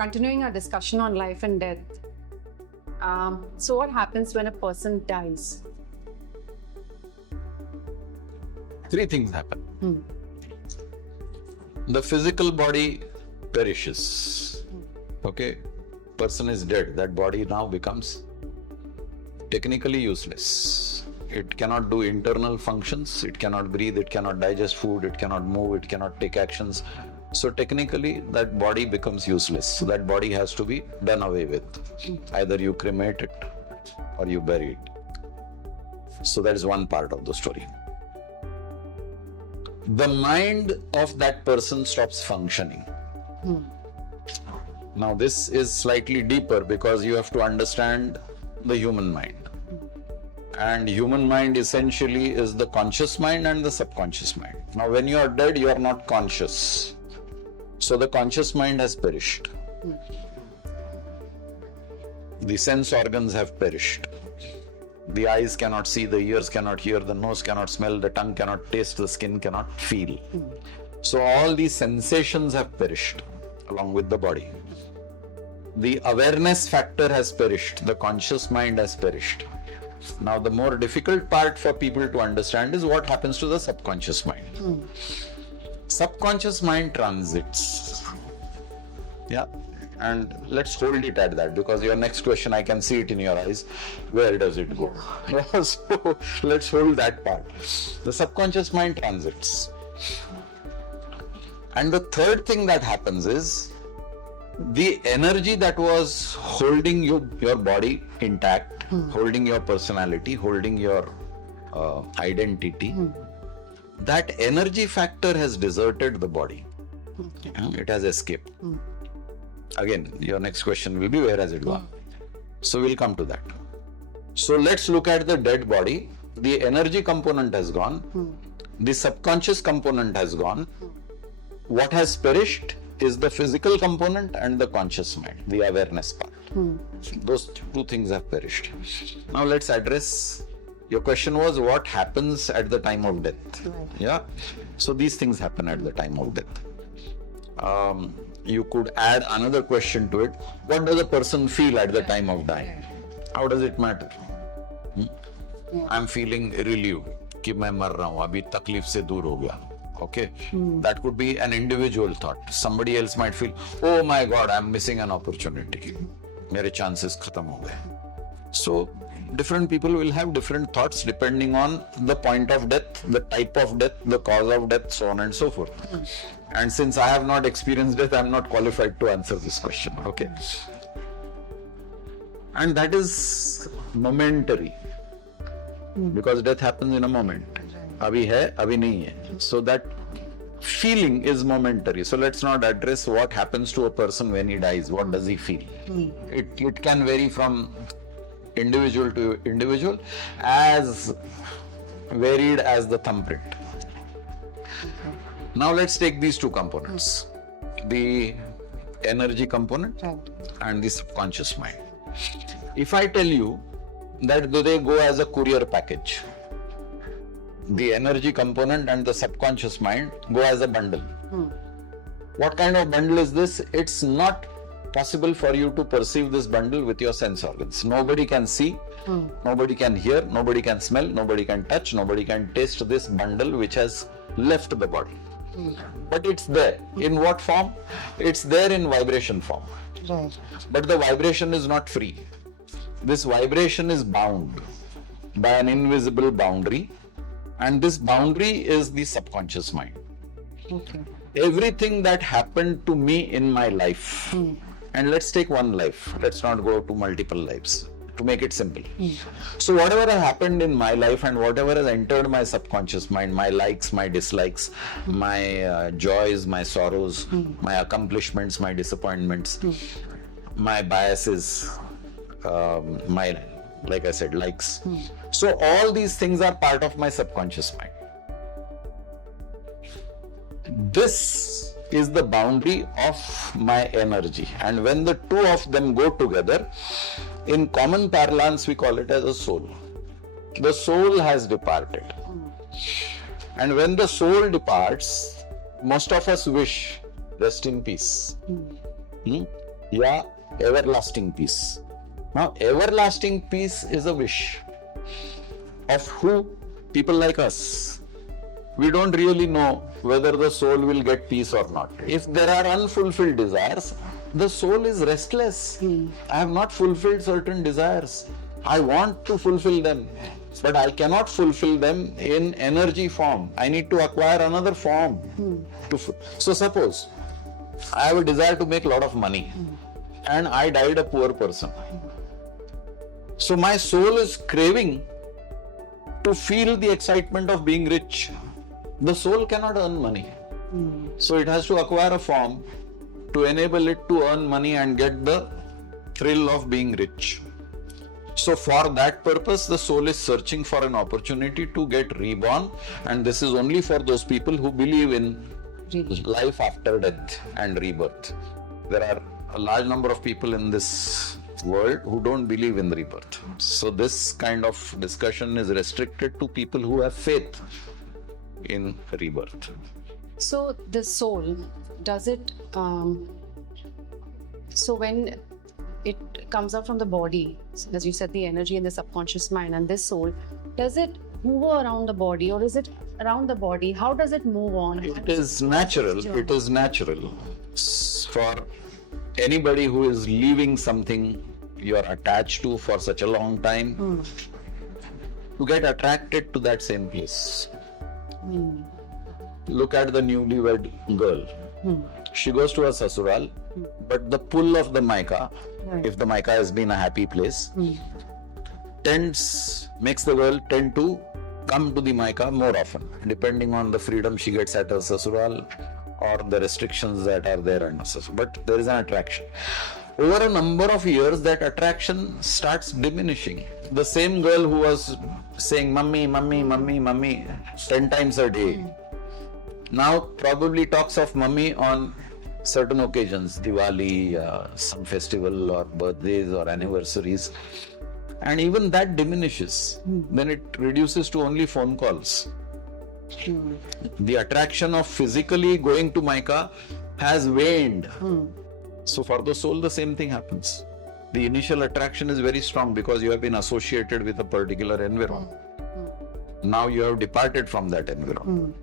continuing our discussion on life and death. So what happens when a person dies? Three things happen. The physical body perishes. Okay, person is dead. That body now becomes technically useless. It cannot do internal functions. It cannot breathe. It cannot digest food. It cannot move. It cannot take actions. So technically, that body becomes useless. So that body has to be done away with. Either you cremate it or you bury it. So that is one part of the story. The mind of that person stops functioning. Now this is slightly deeper because you have to understand the human mind. And human mind essentially is the conscious mind and the subconscious mind. Now when you are dead, you are not conscious. So the conscious mind has perished. The sense organs have perished. The eyes cannot see, the ears cannot hear, the nose cannot smell, the tongue cannot taste, the skin cannot feel. So all these sensations have perished along with the body. The awareness factor has perished, the conscious mind has perished. Now the more difficult part for people to understand is what happens to the subconscious mind. Subconscious mind transits. Yeah. And let's hold it at that, because your next question, I can see it in your eyes. Where does it go? So let's hold that part. The subconscious mind transits. And the third thing that happens is the energy that was holding your body intact, holding your personality, holding your identity, that energy factor has deserted the body. It has escaped. Again, your next question will be, where has it gone? So we'll come to that. So let's look at the dead body. The energy component has gone. The subconscious component has gone. What has perished is the physical component and the conscious mind, the awareness part. Those two things have perished. Now let's address, your question was what happens at the time of death. Yeah. So these things happen at the time of death. You could add another question to it. What does a person feel at the time of dying? How does it matter? I'm feeling relieved कि मैं मर रहा हूँ, अभी तकलीफ से दूर हो गया. Okay, that could be an individual thought. Somebody else might feel, oh my God, I'm missing an opportunity. मेरे chances खत्म हो गए. So different people will have different thoughts depending on the point of death, the type of death, the cause of death, so on and so forth. And since I have not experienced death, I'm not qualified to answer this question. Okay. And that is momentary. Because death happens in a moment. Abhi hai, abhi nahi hai. So that feeling is momentary. So let's not address what happens to a person when he dies. What does he feel? It can vary from individual to individual, as varied as the thumbprint. Now let's take these two components, the energy component and the subconscious mind. If I tell you that they go as a courier package, the energy component and the subconscious mind go as a bundle. What kind of bundle is this? It's not possible for you to perceive this bundle with your sense organs. Nobody can see, nobody can hear, nobody can smell, nobody can touch, nobody can taste this bundle which has left the body. But it's there. In what form? It's there in vibration form. Right. But the vibration is not free. This vibration is bound by an invisible boundary, and this boundary is the subconscious mind. Okay. Everything that happened to me in my life, and let's take one life, let's not go to multiple lives, to make it simple. So whatever has happened in my life and whatever has entered my subconscious mind, my likes, my dislikes, my joys, my sorrows, my accomplishments, my disappointments, my biases, my, like I said, likes. So all these things are part of my subconscious mind. This is the boundary of my energy, and when the two of them go together, in common parlance we call it as a soul. The soul has departed, and when the soul departs, most of us wish rest in peace. या everlasting peace. Now, everlasting peace is a wish of who? People like us. We don't really know whether the soul will get peace or not. If there are unfulfilled desires, the soul is restless. I have not fulfilled certain desires. I want to fulfill them, but I cannot fulfill them in energy form. I need to acquire another form. So suppose I have a desire to make a lot of money and I died a poor person. So my soul is craving to feel the excitement of being rich. The soul cannot earn money. So it has to acquire a form to enable it to earn money and get the thrill of being rich. So for that purpose, the soul is searching for an opportunity to get reborn, and this is only for those people who believe in life after death and rebirth. There are a large number of people in this world who don't believe in rebirth. So this kind of discussion is restricted to people who have faith in rebirth. So the soul, does it, so when it comes out from the body, as you said, the energy in the subconscious mind and this soul, does it move around the body or is it around the body? How does it move on? It is natural. It is natural for anybody who is leaving something you are attached to for such a long time to get attracted to that same place. Look at the newlywed girl. She goes to her sasural, but the pull of the Maika, if the Maika has been a happy place, makes the girl tend to come to the Maika more often, depending on the freedom she gets at her sasural or the restrictions that are there and so. But there is an attraction. Over a number of years, that attraction starts diminishing. The same girl who was saying mummy, mummy, mummy, mummy 10 times a day, now probably talks of mummy on certain occasions, Diwali, some festival or birthdays or anniversaries. And even that diminishes. Then it reduces to only phone calls. The attraction of physically going to Maika has waned. So for the soul, the same thing happens. The initial attraction is very strong because you have been associated with a particular environment. Now you have departed from that environment.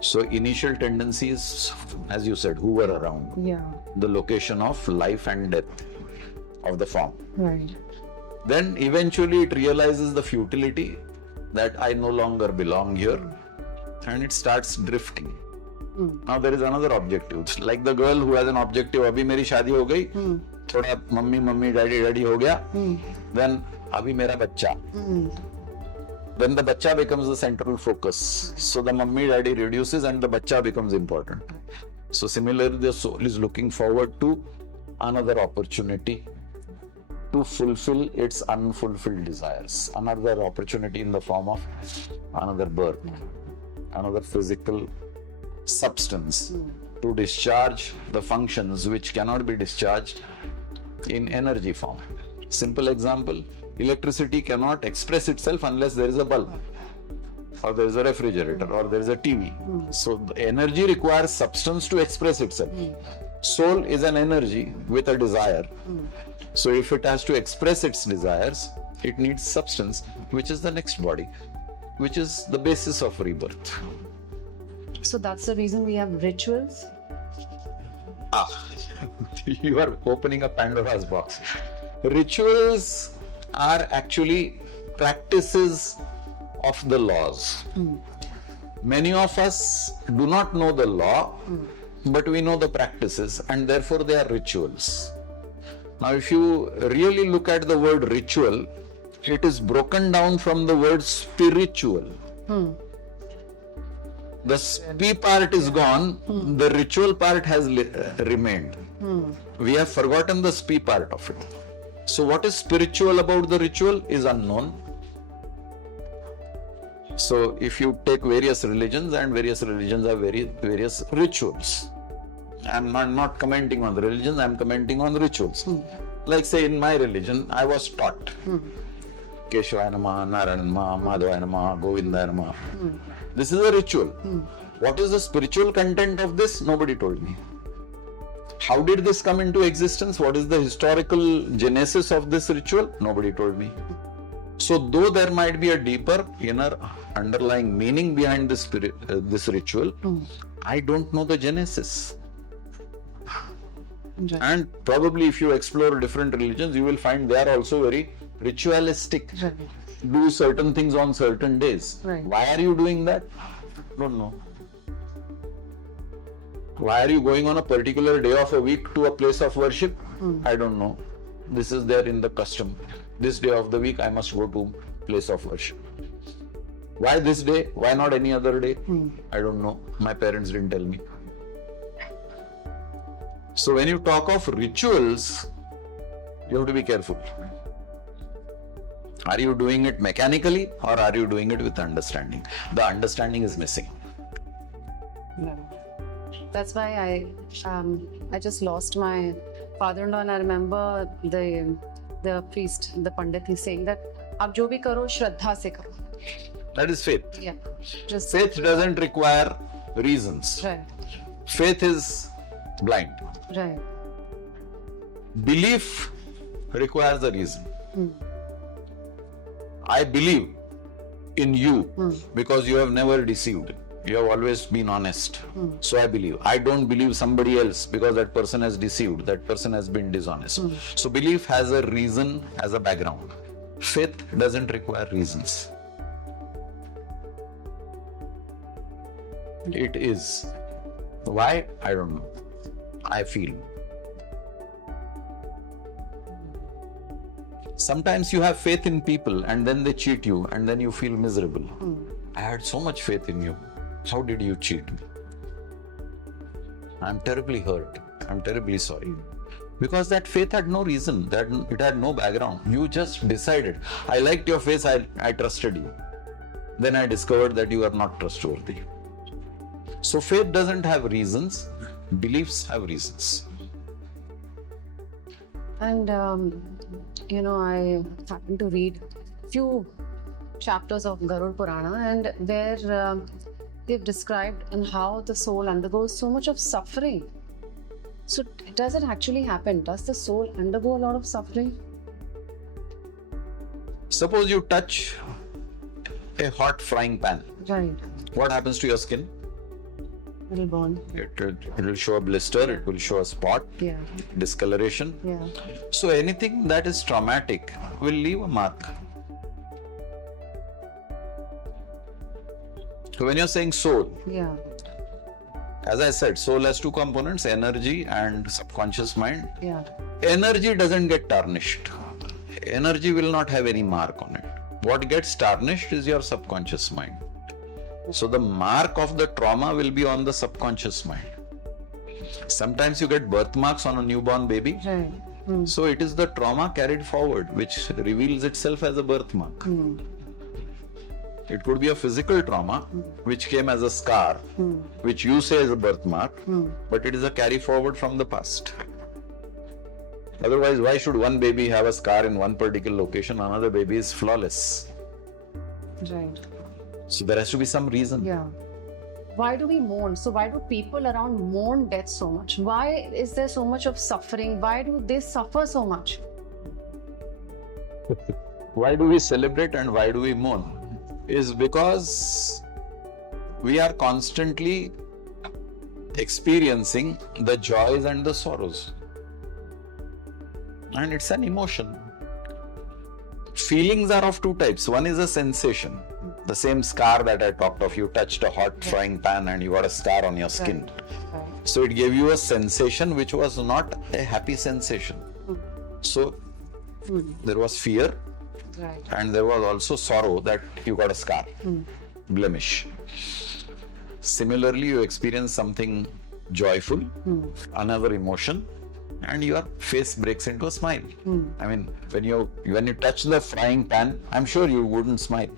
So initial tendencies, as you said, hover around the location of life and death of the form. Right. Then eventually it realizes the futility that I no longer belong here, and it starts drifting. Now there is another objective. It's like the girl who has an objective. Abhi meri shaadi ho gayi, thoda mummy, mummy, daddy, daddy ho gaya. Then abhi mera bachcha. Then the bachcha becomes the central focus. So the mummy, daddy reduces and the bachcha becomes important. So similarly, the soul is looking forward to another opportunity to fulfill its unfulfilled desires. Another opportunity in the form of another birth, another physical substance to discharge the functions which cannot be discharged in energy form. Simple example, electricity cannot express itself unless there is a bulb or there is a refrigerator or there is a TV. So the energy requires substance to express itself. Soul is an energy with a desire. So if it has to express its desires, it needs substance, which is the next body, which is the basis of rebirth. So that's the reason we have rituals? You are opening a Pandora's box. Rituals are actually practices of the laws. Many of us do not know the law, but we know the practices, and therefore they are rituals. Now, if you really look at the word ritual, it is broken down from the word spiritual. The spi part is gone, the ritual part has remained. We have forgotten the spi part of it. So what is spiritual about the ritual is unknown. So if you take various religions, and various religions have various rituals. I'm not commenting on the religions, I'm commenting on rituals. Like say in my religion, I was taught Keshvaya Namaha, Narayana Namaha, Madhavaya Namaha, Govindaya Namaha. This is a ritual. What is the spiritual content of this? Nobody told me. How did this come into existence? What is the historical genesis of this ritual? Nobody told me. So though there might be a deeper inner underlying meaning behind this ritual, I don't know the genesis. Right. And probably if you explore different religions, you will find they are also very ritualistic. Right. Do certain things on certain days. Right. Why are you doing that? Don't know. Why are you going on a particular day of a week to a place of worship? I don't know. This is there in the custom. This day of the week I must go to place of worship. Why this day? Why not any other day? I don't know. My parents didn't tell me. So when you talk of rituals, you have to be careful. Are you doing it mechanically or are you doing it with understanding? The understanding is missing. No. That's why I just lost my father-in-law, and I remember the priest, the pandit, he's saying that आप जो भी करो श्रद्धा से करो. That is faith. Yeah. Just Faith doesn't require reasons. right. Faith is blind. Right. Belief requires a reason. I believe in you because you have never deceived. You have always been honest. So I believe. I don't believe somebody else because that person has deceived. That person has been dishonest. So belief has a reason as a background. Faith doesn't require reasons. It is. Why? I don't know. I feel. Sometimes you have faith in people and then they cheat you and then you feel miserable. I had so much faith in you. How did you cheat me? I'm terribly hurt. I'm terribly sorry. Because that faith had no reason, that it had no background. You just decided. I liked your face, I trusted you. Then I discovered that you are not trustworthy. So faith doesn't have reasons, beliefs have reasons. And I happened to read few chapters of Garud Purana, and where they've described and how the soul undergoes so much of suffering. So does it actually happen? Does the soul undergo a lot of suffering? Suppose you touch a hot frying pan. Right. What happens to your skin? It'll burn. It will show a blister, it will show a spot, Yeah. discoloration. Yeah. So anything that is traumatic will leave a mark. So when you're saying soul, Yeah. as I said, soul has two components, energy and subconscious mind. Yeah. Energy doesn't get tarnished. Energy will not have any mark on it. What gets tarnished is your subconscious mind. So the mark of the trauma will be on the subconscious mind. Sometimes you get birthmarks on a newborn baby. Right. So it is the trauma carried forward which reveals itself as a birthmark. It could be a physical trauma which came as a scar, which you say is a birthmark, but it is a carry forward from the past. Otherwise, why should one baby have a scar in one particular location, another baby is flawless? Right. So there has to be some reason. Yeah. Why do we mourn? So why do people around mourn death so much? Why is there so much of suffering? Why do they suffer so much? Why do we celebrate and why do we mourn? Is because we are constantly experiencing the joys and the sorrows. And it's an emotion. Feelings are of two types. One is a sensation. The same scar that I talked of, you touched a hot frying pan and you got a scar on your skin. Right. So it gave you a sensation which was not a happy sensation. So there was fear, Right. and there was also sorrow that you got a scar, blemish. Similarly, you experience something joyful, another emotion, and your face breaks into a smile. I mean, when you touch the frying pan, I'm sure you wouldn't smile.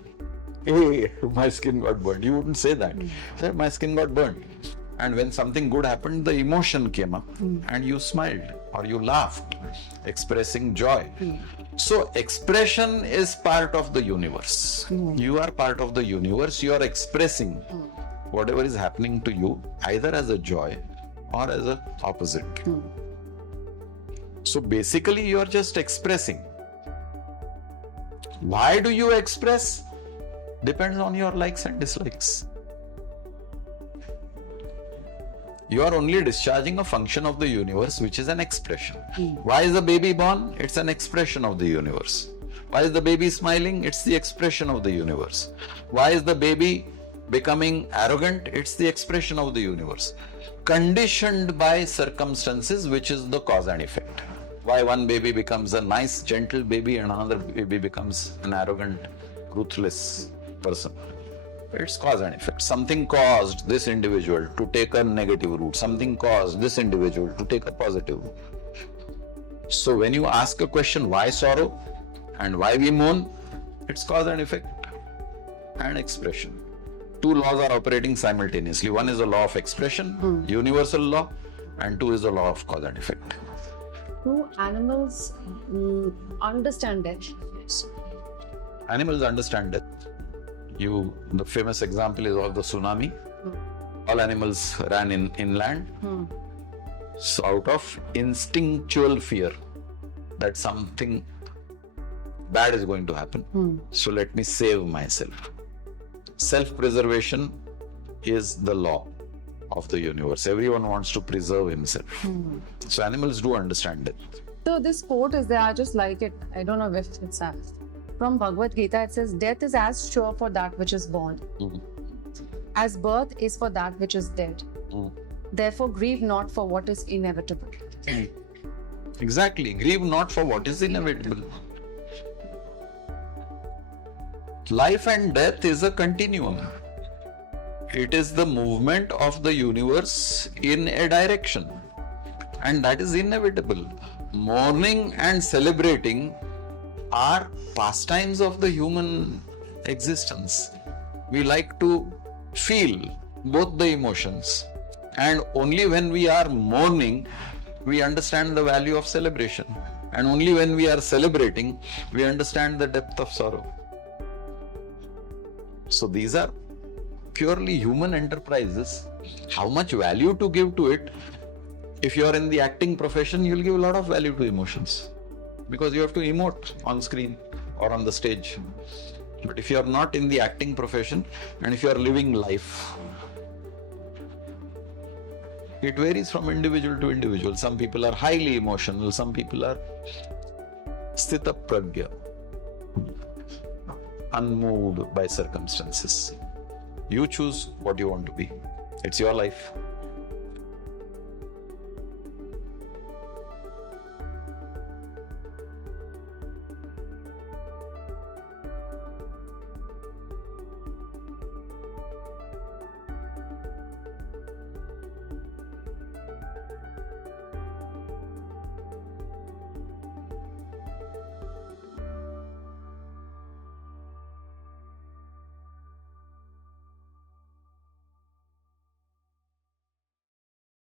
Hey, my skin got burned. You wouldn't say that. Say, my skin got burned. And when something good happened, the emotion came up and you smiled or you laughed, expressing joy. So expression is part of the universe. You are part of the universe. You are expressing whatever is happening to you either as a joy or as an opposite. So basically you are just expressing. Why do you express? Depends on your likes and dislikes. You are only discharging a function of the universe, which is an expression. Why is the baby born? It's an expression of the universe. Why is the baby smiling? It's the expression of the universe. Why is the baby becoming arrogant? It's the expression of the universe. Conditioned by circumstances, which is the cause and effect. Why one baby becomes a nice, gentle baby and another baby becomes an arrogant, ruthless person. It's cause and effect. Something caused this individual to take a negative route. Something caused this individual to take a positive route. So when you ask a question, why sorrow and why we mourn, it's cause and effect and expression. Two laws are operating simultaneously. One is the law of expression, universal law, and two is the law of cause and effect. Do animals understand death? Animals understand death. The famous example is of the tsunami. All animals ran inland. So out of instinctual fear that something bad is going to happen. So let me save myself. Self-preservation is the law of the universe. Everyone wants to preserve himself. So animals do understand it. So this quote is there, I just like it. I don't know if it's from Bhagavad Gita. It says, death is as sure for that which is born, as birth is for that which is dead. Therefore grieve not for what is inevitable. Exactly. Grieve not for what is inevitable. Life and death is a continuum. It is the movement of the universe in a direction, and that is inevitable. Mourning and celebrating are pastimes of the human existence. We like to feel both the emotions, and only when we are mourning, we understand the value of celebration, and only when we are celebrating, we understand the depth of sorrow. So these are purely human enterprises. How much value to give to it? If you are in the acting profession, you'll give a lot of value to emotions, because you have to emote on screen or on the stage. But if you are not in the acting profession, and if you are living life, it varies from individual to individual. Some people are highly emotional, some people are sthita pragya, unmoved by circumstances. You choose what you want to be. It's your life.